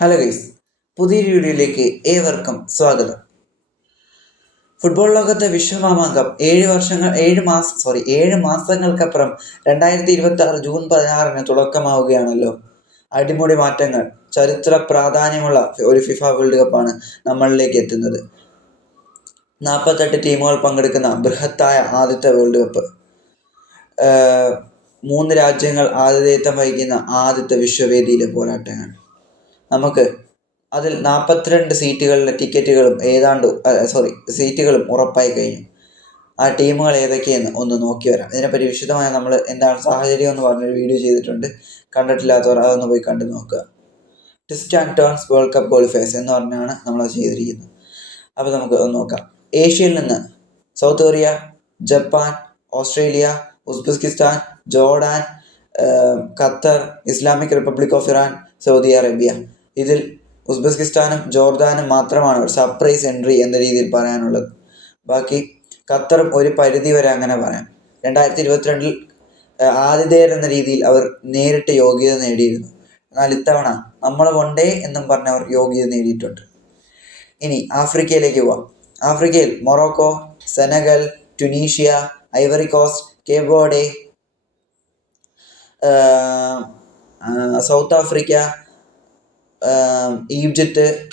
Hello guys പുതിയൊരു വീഡിയോയിലേക്ക് ഏവർക്കും സ്വാഗതം. ഫുട്ബോൾ ലോകത്തെ വിശ്വമാമാങ്കം ഏഴ് വർഷങ്ങൾ ഏഴ് മാസം സോറി ഏഴ് മാസങ്ങൾക്കപ്പുറം രണ്ടായിരത്തി ഇരുപത്തി ആറ് ജൂൺ പതിനാറിന് തുടക്കമാവുകയാണല്ലോ. അടിമുടി മാറ്റങ്ങൾ ചരിത്ര പ്രാധാന്യമുള്ള ഒരു ഫിഫ വേൾഡ് കപ്പാണ് നമ്മളിലേക്ക് എത്തുന്നത്. നാൽപ്പത്തെട്ട് ടീമുകൾ പങ്കെടുക്കുന്ന ബൃഹത്തായ ആദ്യത്തെ വേൾഡ് കപ്പ് മൂന്ന് രാജ്യങ്ങൾ ആതിഥേയത്വം വഹിക്കുന്ന ആദ്യത്തെ വിശ്വവേദിയിലെ പോരാട്ടങ്ങൾ. നമുക്ക് അതിൽ നാൽപ്പത്തിരണ്ട് സീറ്റുകളിലെ ടിക്കറ്റുകളും ഏതാണ്ട് സോറി സീറ്റുകളും ഉറപ്പായി കഴിഞ്ഞു. ആ ടീമുകൾ ഏതൊക്കെയെന്ന് ഒന്ന് നോക്കി വരാം. ഇതിനെപ്പറ്റി വിശദമായി നമ്മൾ എന്താണ് സാഹചര്യം എന്ന് പറഞ്ഞൊരു വീഡിയോ ചെയ്തിട്ടുണ്ട്. കണ്ടിട്ടില്ലാത്തവർ അതൊന്ന് പോയി കണ്ടു നോക്കുക. Twist and turns world cup qualifiers എന്ന് പറഞ്ഞാണ് നമ്മളത് ചെയ്തിരിക്കുന്നത്. അപ്പോൾ നമുക്ക് ഒന്ന് നോക്കാം. ഏഷ്യയിൽ നിന്ന് South Korea Japan Australia Uzbekistan Jordan Qatar Islamic Republic of Iran Saudi Arabia ഇതിൽ ഉസ്ബെക്കിസ്ഥാനും ജോർദാനും മാത്രമാണ് സർപ്രൈസ് എൻട്രി എന്ന രീതിയിൽ പറയാനുള്ളത്. ബാക്കി ഖത്തറും ഒരു പരിധി വരെ അങ്ങനെ പറയാം. രണ്ടായിരത്തി ഇരുപത്തിരണ്ടിൽ ആതിഥേയർ എന്ന രീതിയിൽ അവർ നേരിട്ട് യോഗ്യത നേടിയിരുന്നു. എന്നാൽ ഇത്തവണ നമ്മൾ കൊണ്ടേ എന്നും പറഞ്ഞവർ യോഗ്യത നേടിയിട്ടുണ്ട്. ഇനി ആഫ്രിക്കയിലേക്ക് പോവാം. ആഫ്രിക്കയിൽ Morocco Senegal Tunisia Ivory Coast Cape Verde South Africa Egypt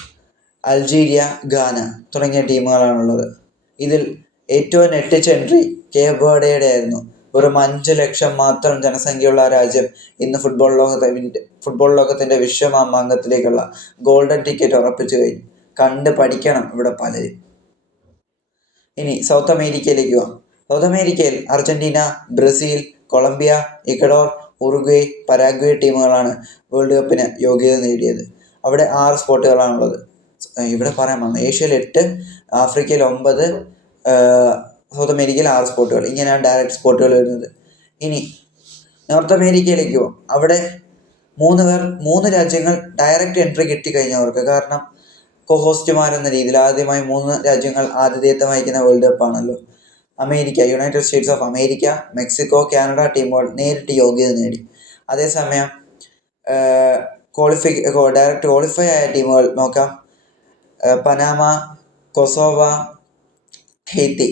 Algeria Ghana തുടങ്ങിയ ടീമുകളാണുള്ളത്. ഇതിൽ ഏറ്റവും ഞെട്ടിച്ച എൻട്രി കേബോഡയുടെ ആയിരുന്നു വെറും അഞ്ച് ലക്ഷം മാത്രം ജനസംഖ്യയുള്ള രാജ്യം ഇന്ന് ഫുട്ബോൾ ലോകത്തെ ഫുട്ബോൾ ലോകത്തിന്റെ വിശ്വമാമാങ്കത്തിലേക്കുള്ള ഗോൾഡൻ ടിക്കറ്റ് ഉറപ്പിച്ചു കഴിഞ്ഞു. കണ്ട് പഠിക്കണം ഇവിടെ പലരും. ഇനി സൗത്ത് അമേരിക്കയിലേക്ക് പോവാം. സൗത്ത് അമേരിക്കയിൽ Argentina Brazil Colombia Ecuador Uruguay Paraguay ടീമുകളാണ് വേൾഡ് കപ്പിന് യോഗ്യത നേടിയത്. അവിടെ ആറ് സ്പോട്ടുകളാണുള്ളത്. ഇവിടെ പറയാൻ വന്നത് ഏഷ്യയിൽ എട്ട് ആഫ്രിക്കയിൽ ഒമ്പത് സൗത്ത് അമേരിക്കയിൽ ആറ് സ്പോട്ടുകൾ. ഇങ്ങനെയാണ് ഡയറക്റ്റ് സ്പോട്ടുകൾ വരുന്നത്. ഇനി നോർത്ത് അമേരിക്കയിലേക്ക് പോകും അവിടെ മൂന്ന് പേർ മൂന്ന് രാജ്യങ്ങൾ ഡയറക്റ്റ് എൻട്രി കിട്ടി കഴിഞ്ഞവർക്ക് കാരണം കൊഹോസ്റ്റുമാർ എന്ന രീതിയിൽ ആദ്യമായി മൂന്ന് രാജ്യങ്ങൾ ആതിഥേയത്വം വഹിക്കുന്ന world കപ്പാണല്ലോ America United States of America Mexico Canada ടീമുകൾ നേരിട്ട് യോഗ്യത നേടി. അതേസമയം ക്വാളിഫൈ ഡയറക്റ്റ് ക്വാളിഫൈ ആയ ടീമുകൾ നോക്കാം. പനാമ കൊസോവ ഹെയ്ത്തി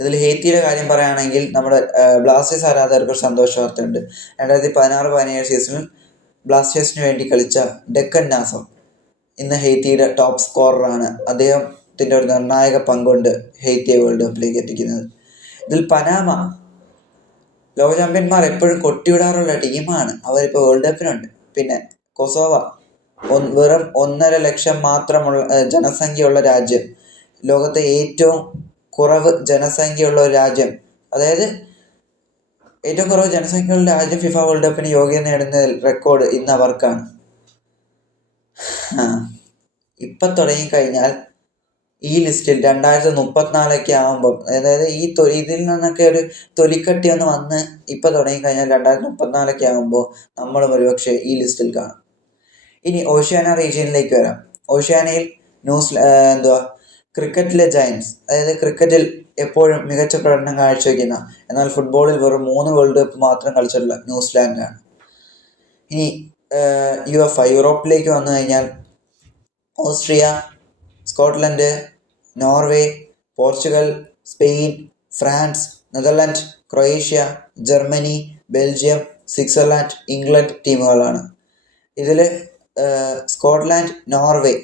ഇതിൽ ഹെയ്ത്തിയുടെ കാര്യം പറയുകയാണെങ്കിൽ നമ്മുടെ ബ്ലാസ്റ്റേഴ്സ് ആരാധകർക്ക് ഒരു സന്തോഷ വാർത്തയുണ്ട് രണ്ടായിരത്തി പതിനാറ് പതിനേഴ് സീസണിൽ ബ്ലാസ്റ്റേഴ്സിന് വേണ്ടി കളിച്ച ഡെക്കൻ നാസം ഇന്ന് ഹെയ്ത്തിയുടെ ടോപ്പ് സ്കോററാണ് അദ്ദേഹത്തിന്റെ ഒരു നിർണായക പങ്കുണ്ട് ഹെയ്ത്തിയെ വേൾഡ് കപ്പിലേക്ക് എത്തിക്കുന്നത്. ഇതിൽ പനാമ ലോക ചാമ്പ്യന്മാർ എപ്പോഴും കൊട്ടിവിടാറുള്ള ടീമാണ് അവരിപ്പോൾ വേൾഡ് കപ്പിനുണ്ട് പിന്നെ കൊസോവ. വെറും ഒന്നര ലക്ഷം മാത്രമുള്ള ജനസംഖ്യയുള്ള രാജ്യം. ലോകത്തെ ഏറ്റവും കുറവ് ജനസംഖ്യയുള്ള ഒരു രാജ്യം. അതായത് ഏറ്റവും കുറവ് ജനസംഖ്യയുള്ള രാജ്യം ഫിഫ വേൾഡ് കപ്പിന് യോഗ്യത നേടുന്നതിൽ റെക്കോർഡ് ഇന്ന് അവർക്കാണ്. ഇപ്പൊ തുടങ്ങിക്കഴിഞ്ഞാൽ ഈ ലിസ്റ്റിൽ രണ്ടായിരത്തി മുപ്പത്തിനാലൊക്കെ ആകുമ്പം അതായത് ഈ ഇതിൽ നിന്നൊക്കെ ഒരു തൊലിക്കട്ടി ഒന്ന് വന്ന് ഇപ്പം തുടങ്ങിക്കഴിഞ്ഞാൽ രണ്ടായിരത്തി മുപ്പത്തിനാലൊക്കെ ആകുമ്പോൾ നമ്മളും ഒരുപക്ഷെ ഈ ലിസ്റ്റിൽ കാണും. ഇനി ഓഷ്യാന റീജിയനിലേക്ക് വരാം. ഓഷ്യാനയിൽ ന്യൂസ് എന്തുവാ? ക്രിക്കറ്റിലെ ജയൻസ് അതായത് ക്രിക്കറ്റിൽ എപ്പോഴും മികച്ച പ്രകടനം കാഴ്ചവെക്കുന്ന എന്നാൽ ഫുട്ബോളിൽ വെറും മൂന്ന് വേൾഡ് കപ്പ് മാത്രം കളിച്ചിട്ടുള്ള ന്യൂസിലാൻഡാണ്. ഇനി യു എഫ് യൂറോപ്പിലേക്ക് വന്നു കഴിഞ്ഞാൽ Austria Scotland Norway Portugal Spain France Netherland Croatia Germany Belgium Switzerland England ടീമുകളാണ്. ഇതിൽ സ്കോട്ട്ലാൻഡ് നോർവേ.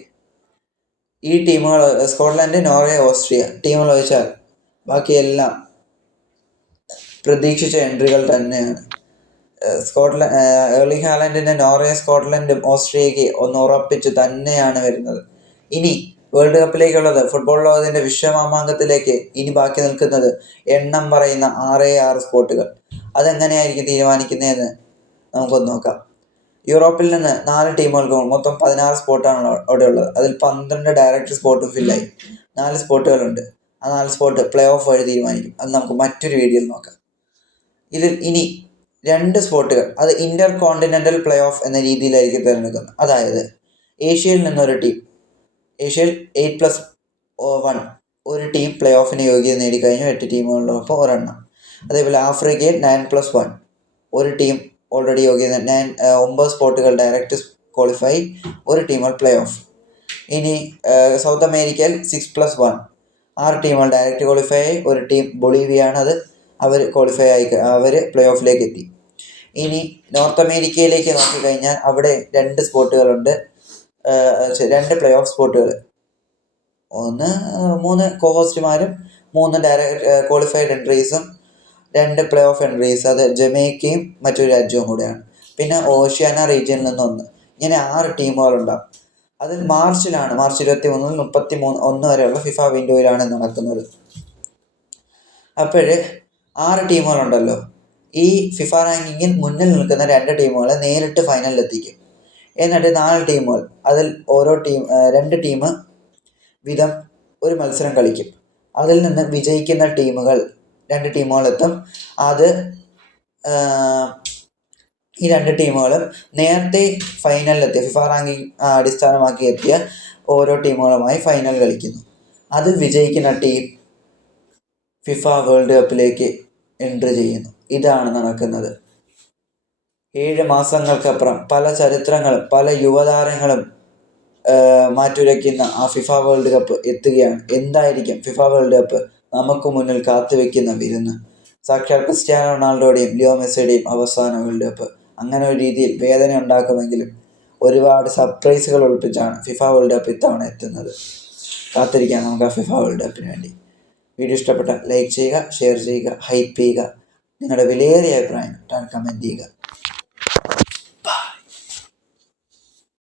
ഈ ടീമുകൾ സ്കോട്ട്ലാൻഡ് നോർവേ ഓസ്ട്രിയ ടീമുകൾ വെച്ചാൽ ബാക്കിയെല്ലാം പ്രതീക്ഷിച്ച എൻട്രികൾ തന്നെയാണ്. സ്കോട്ട്ലാൻഡ് ഏർലി ഹാലൻഡിന്റെ നോർവേ സ്കോട്ട്ലൻഡും ഓസ്ട്രിയയ്ക്ക് ഒന്ന് ഉറപ്പിച്ച് തന്നെയാണ് വരുന്നത്. ഇനി വേൾഡ് കപ്പിലേക്കുള്ളത് ഫുട്ബോൾ ലോകത്തിന്റെ വിശ്വമാമാങ്കത്തിലേക്ക് ഇനി ബാക്കി നിൽക്കുന്നത് എണ്ണം പറയുന്ന ആറേ ആറ് സ്പോട്ടുകൾ. അതെങ്ങനെയായിരിക്കും തീരുമാനിക്കുന്നതെന്ന് നമുക്കൊന്ന് നോക്കാം. യൂറോപ്പിൽ നിന്ന് നാല് ടീമുകൾക്ക് മൊത്തം പതിനാറ് സ്പോട്ടാണ് അവിടെ ഉള്ളത്. അതിൽ പന്ത്രണ്ട് ഡയറക്റ്റ് സ്പോട്ട് ഫില്ലായി നാല് സ്പോട്ടുകളുണ്ട്. ആ നാല് സ്പോട്ട് പ്ലേ ഓഫ് വഴി തീരുമാനിക്കും. അത് നമുക്ക് മറ്റൊരു വീഡിയോയിൽ നോക്കാം. ഇതിൽ ഇനി രണ്ട് സ്പോട്ടുകൾ. അത് ഇന്റർ കോണ്ടിനെന്റൽ പ്ലേ ഓഫ് എന്ന രീതിയിലായിരിക്കും തിരഞ്ഞെടുക്കുന്നത്. അതായത് ഏഷ്യയിൽ നിന്നൊരു ടീം ഏഷ്യയിൽ എയ്റ്റ് പ്ലസ് വൺ ഒരു ടീം പ്ലേ ഓഫിന് യോഗ്യത നേടിക്കഴിഞ്ഞു. എട്ട് ടീമുകളിലൊപ്പം ഒരെണ്ണം. അതേപോലെ ആഫ്രിക്കയിൽ നയൻ പ്ലസ് വൺ ഒരു ടീം ഓൾറെഡി യോഗ്യത നയൻ ഒമ്പത് സ്പോട്ടുകൾ ഡയറക്റ്റ് ക്വാളിഫൈ ഒരു ടീമുകൾ പ്ലേ ഓഫ് ഇനി സൗത്ത് അമേരിക്കയിൽ സിക്സ് പ്ലസ് വൺ ആറ് ടീമുകൾ ഡയറക്റ്റ് ക്വാളിഫൈ ആയി. ഒരു ടീം ബൊളീവിയാണ് അത്. അവർ ക്വാളിഫൈ ആയി അവർ പ്ലേ ഓഫിലേക്ക് എത്തി. ഇനി നോർത്ത് അമേരിക്കയിലേക്ക് നോക്കിക്കഴിഞ്ഞാൽ അവിടെ രണ്ട് സ്പോട്ടുകളുണ്ട് ഏഹ് രണ്ട് പ്ലേ ഓഫ് സ്പോട്ടുകൾ ഒന്ന് മൂന്ന് കോഹോസ്റ്റുമാരും മൂന്ന് ഡയറക്റ്റ് ക്വാളിഫൈഡ് എൻട്രീസും രണ്ട് പ്ലേ ഓഫ് എൻട്രീസ് അത് ജമൈക്കയും മറ്റൊരു രാജ്യവും കൂടെയാണ്. പിന്നെ ഓഷ്യാന റീജിയനിൽ നിന്ന് ഒന്ന് ഇങ്ങനെ ആറ് ടീമുകളുണ്ടാകും അത് മാർച്ചിലാണ് മാർച്ച് ഇരുപത്തി മൂന്ന് മുപ്പത്തി മൂന്ന് ഒന്ന് വരെയുള്ള ഫിഫ വിൻഡോയിലാണ് നടക്കുന്നത്. അപ്പോൾ ആറ് ടീമുകളുണ്ടല്ലോ. ഈ ഫിഫ റാങ്കിങ്ങിൽ മുന്നിൽ നിൽക്കുന്ന രണ്ട് ടീമുകളെ നേരിട്ട് ഫൈനലിൽ എത്തിക്കും. എന്നിട്ട് നാല് ടീമുകൾ അതിൽ ഓരോ ടീം രണ്ട് ടീം വീതം ഒരു മത്സരം കളിക്കും. അതിൽ നിന്ന് വിജയിക്കുന്ന ടീമുകൾ രണ്ട് ടീമുകളെത്തും. അത് ഈ രണ്ട് ടീമുകളും നേരത്തെ ഫൈനലിലെത്തിയ ഫിഫ റാങ്കിങ് അടിസ്ഥാനമാക്കി എത്തിയ ഓരോ ടീമുകളുമായി ഫൈനൽ കളിക്കുന്നു. അത് വിജയിക്കുന്ന ടീം ഫിഫ വേൾഡ് കപ്പിലേക്ക് എൻട്രി ചെയ്യുന്നു. ഇതാണ് നടക്കുന്നത്. ഏഴ് മാസങ്ങൾക്കപ്പുറം പല ചരിത്രങ്ങളും പല യുവതാരങ്ങളും മാറ്റുരയ്ക്കുന്ന ആ ഫിഫ വേൾഡ് കപ്പ് എത്തുകയാണ്. എന്തായിരിക്കും ഫിഫ വേൾഡ് കപ്പ്? നമുക്ക് മുന്നിൽ കാത്തുവെക്കുന്ന വിരുന്ന്. സാക്ഷാൽ ക്രിസ്ത്യാനോ റൊണാൾഡോയുടെയും ലിയോ മെസ്സിയുടെയും അവസാന വേൾഡ് കപ്പ്. അങ്ങനെ ഒരു രീതിയിൽ വേദന ഉണ്ടാക്കുമെങ്കിലും ഒരുപാട് സർപ്രൈസുകൾ ഒളിപ്പിച്ചാണ് ഫിഫ വേൾഡ് കപ്പ് ഇത്തവണ എത്തുന്നത്. കാത്തിരിക്കാം നമുക്ക് ആ ഫിഫ വേൾഡ് കപ്പിന് വേണ്ടി. വീഡിയോ ഇഷ്ടപ്പെട്ട ലൈക്ക് ചെയ്യുക ഷെയർ ചെയ്യുക ഹൈപ്പ് ചെയ്യുക. നിങ്ങളുടെ വിലയേറിയ അഭിപ്രായം കമന്റ് ചെയ്യുക.